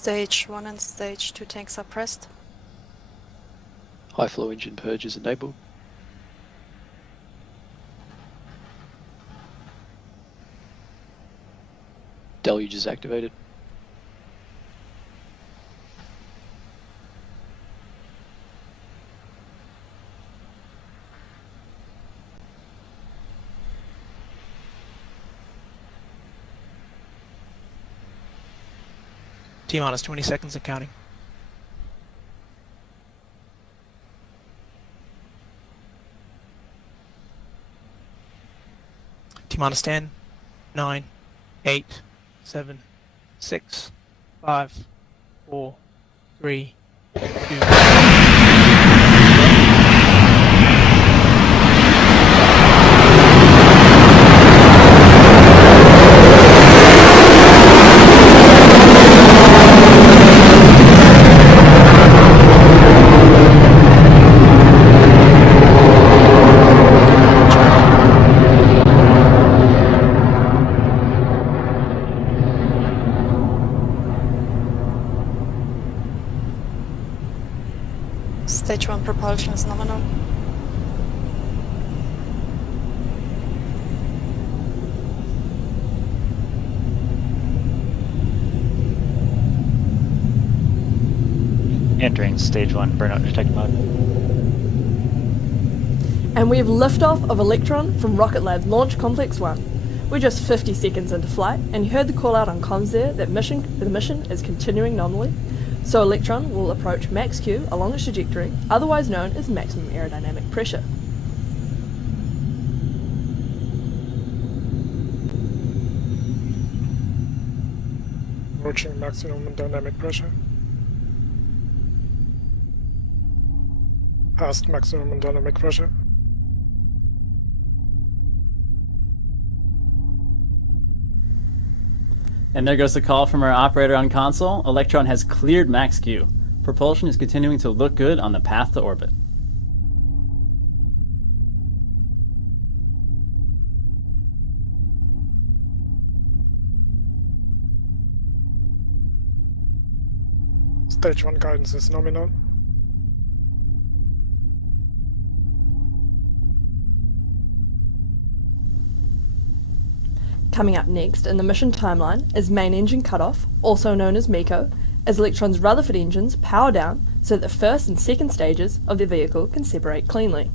Stage 1 and Stage 2 tanks are pressed. High flow engine purge is enabled. Deluge is activated. T-minus 20 seconds and counting. T-minus 10, 9, 8, 7, 6, 5, 4, 3, 2... Stage 1 propulsion is nominal. Entering stage 1 burnout detect mode. And we have liftoff of Electron from Rocket Lab Launch Complex 1. We're just 50 seconds into flight, and you heard the call out on comms there that the mission is continuing nominally. So Electron will approach max Q along its trajectory, otherwise known as maximum aerodynamic pressure. Approaching maximum dynamic pressure. Past maximum dynamic pressure. And there goes the call from our operator on console. Electron has cleared max Q. Propulsion is continuing to look good on the path to orbit. Stage 1 guidance is nominal. Coming up next in the mission timeline is main engine cutoff, also known as MECO, as Electron's Rutherford engines power down so that the first and second stages of the vehicle can separate cleanly.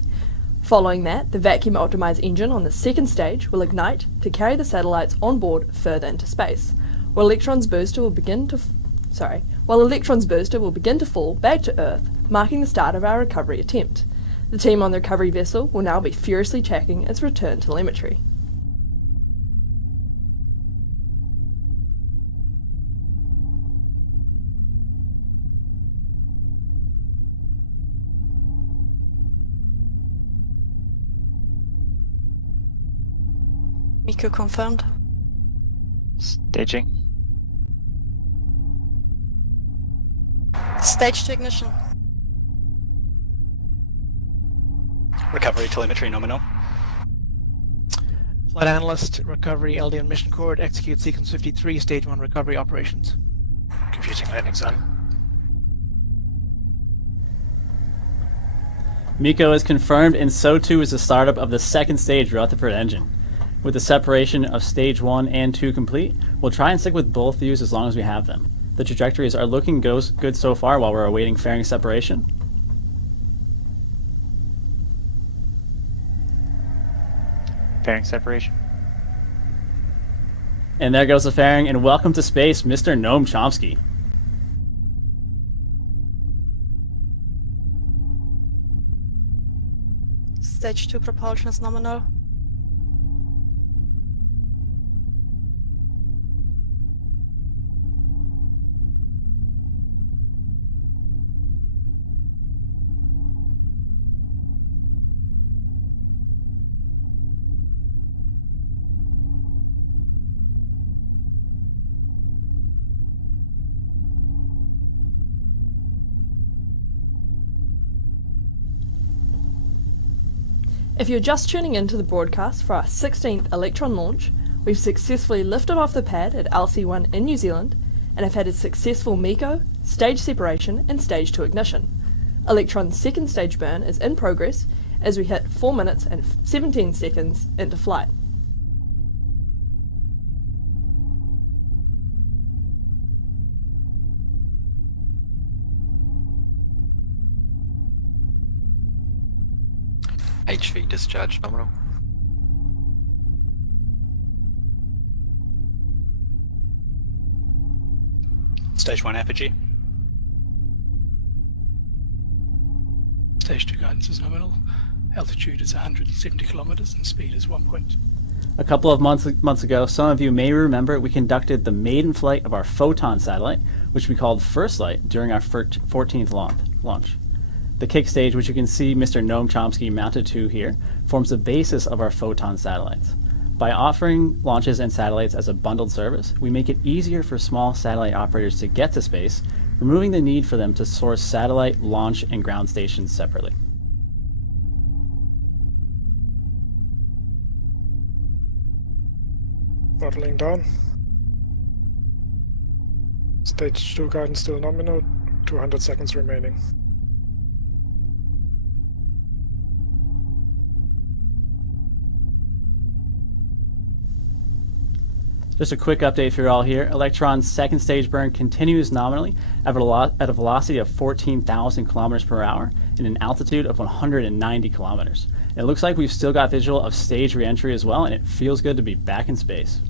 Following that, the vacuum optimized engine on the second stage will ignite to carry the satellites on board further into space, while Electron's booster will begin to fall back to Earth, marking the start of our recovery attempt. The team on the recovery vessel will now be furiously tracking its return telemetry. MECO confirmed. Staging. Stage to ignition. Recovery telemetry nominal. Flight analyst, recovery LDN mission cord, execute sequence 53, stage 1 recovery operations. Computing landing zone. MECO is confirmed, and so too is the startup of the second stage Rutherford engine. With the separation of stage 1 and 2 complete, we'll try and stick with both views as long as we have them. The trajectories are looking good so far while we're awaiting fairing separation. Fairing separation. And there goes the fairing, and welcome to space, Mr. Noam Chomsky. Stage 2 propulsion is nominal. If you're just tuning into the broadcast for our 16th Electron launch, we've successfully lifted off the pad at LC1 in New Zealand, and have had a successful MECO, stage separation, and stage 2 ignition. Electron's second stage burn is in progress as we hit 4 minutes and 17 seconds into flight. HV discharge nominal. Stage 1 apogee. Stage 2 guidance is nominal. Altitude is 170 kilometers and speed is 1 point. A couple of months ago, some of you may remember we conducted the maiden flight of our Photon satellite, which we called First Light, during our 14th launch. The kick stage, which you can see Mr. Noam Chomsky mounted to here, forms the basis of our Photon satellites. By offering launches and satellites as a bundled service, we make it easier for small satellite operators to get to space, removing the need for them to source satellite, launch, and ground stations separately. Throttling down. Stage 2 guidance still nominal, 200 seconds remaining. Just a quick update for you all here. Electron's second stage burn continues nominally at a velocity of 14,000 kilometers per hour and an altitude of 190 kilometers. It looks like we've still got visual of stage reentry as well, and it feels good to be back in space.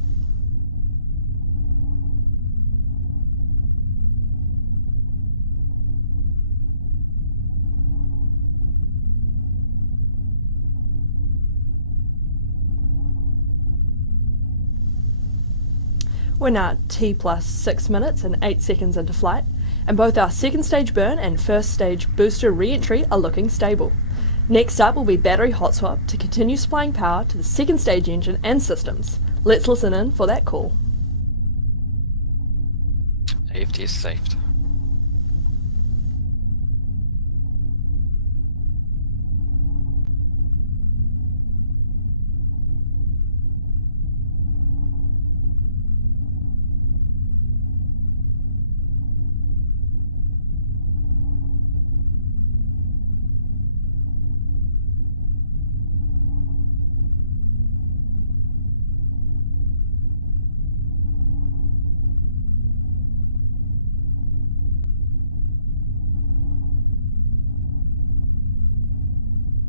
We're now T plus 6 minutes and 8 seconds into flight, and both our second stage burn and first stage booster re-entry are looking stable. Next up will be battery hot swap to continue supplying power to the second stage engine and systems. Let's listen in for that call. AFT is saved.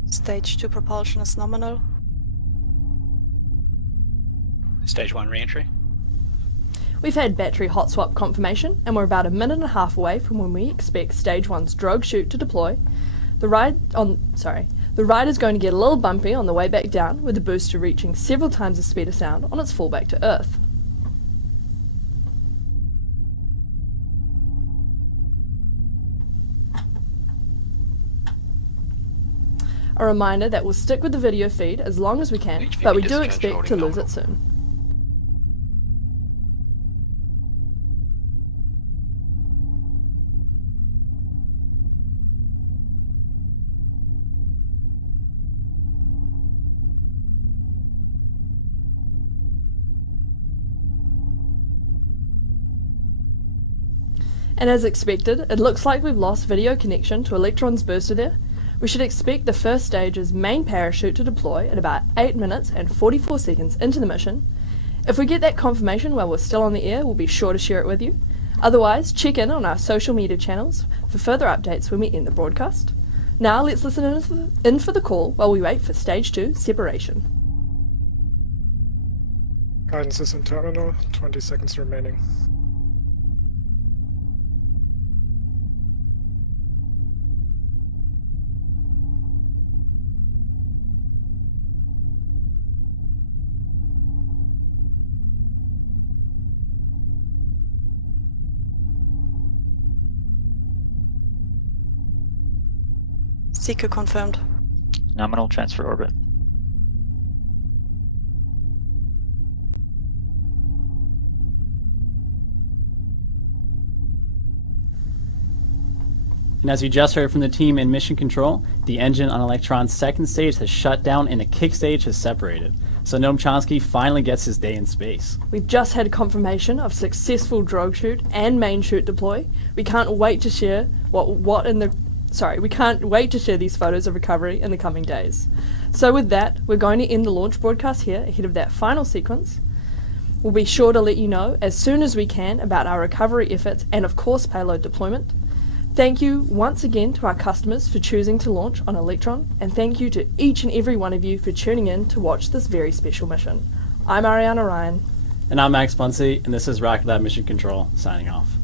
Stage 2 propulsion is nominal. Stage 1 re-entry. We've had battery hot swap confirmation, and we're about a minute and a half away from when we expect stage 1's drogue chute to deploy. The ride is going to get a little bumpy on the way back down, with the booster reaching several times the speed of sound on its fall back to Earth. A reminder that we'll stick with the video feed as long as we can, but we do expect to lose it soon. And as expected, it looks like we've lost video connection to Electron's booster there. We should expect the first stage's main parachute to deploy at about 8 minutes and 44 seconds into the mission. If we get that confirmation while we're still on the air, we'll be sure to share it with you. Otherwise, check in on our social media channels for further updates when we end the broadcast. Now let's listen in for the call while we wait for stage 2 separation. Guidance is in terminal, 20 seconds remaining. Seeker confirmed. Nominal transfer orbit. And as you just heard from the team in Mission Control, the engine on Electron's second stage has shut down and the kick stage has separated. So Noam Chomsky finally gets his day in space. We've just had confirmation of successful drogue shoot and main shoot deploy. We can't wait to share we can't wait to share these photos of recovery in the coming days. So with that, we're going to end the launch broadcast here ahead of that final sequence. We'll be sure to let you know as soon as we can about our recovery efforts and of course payload deployment. Thank you once again to our customers for choosing to launch on Electron, and thank you to each and every one of you for tuning in to watch this very special mission. I'm Ariana Ryan. And I'm Max Bunsey, and this is Rocket Lab Mission Control, signing off.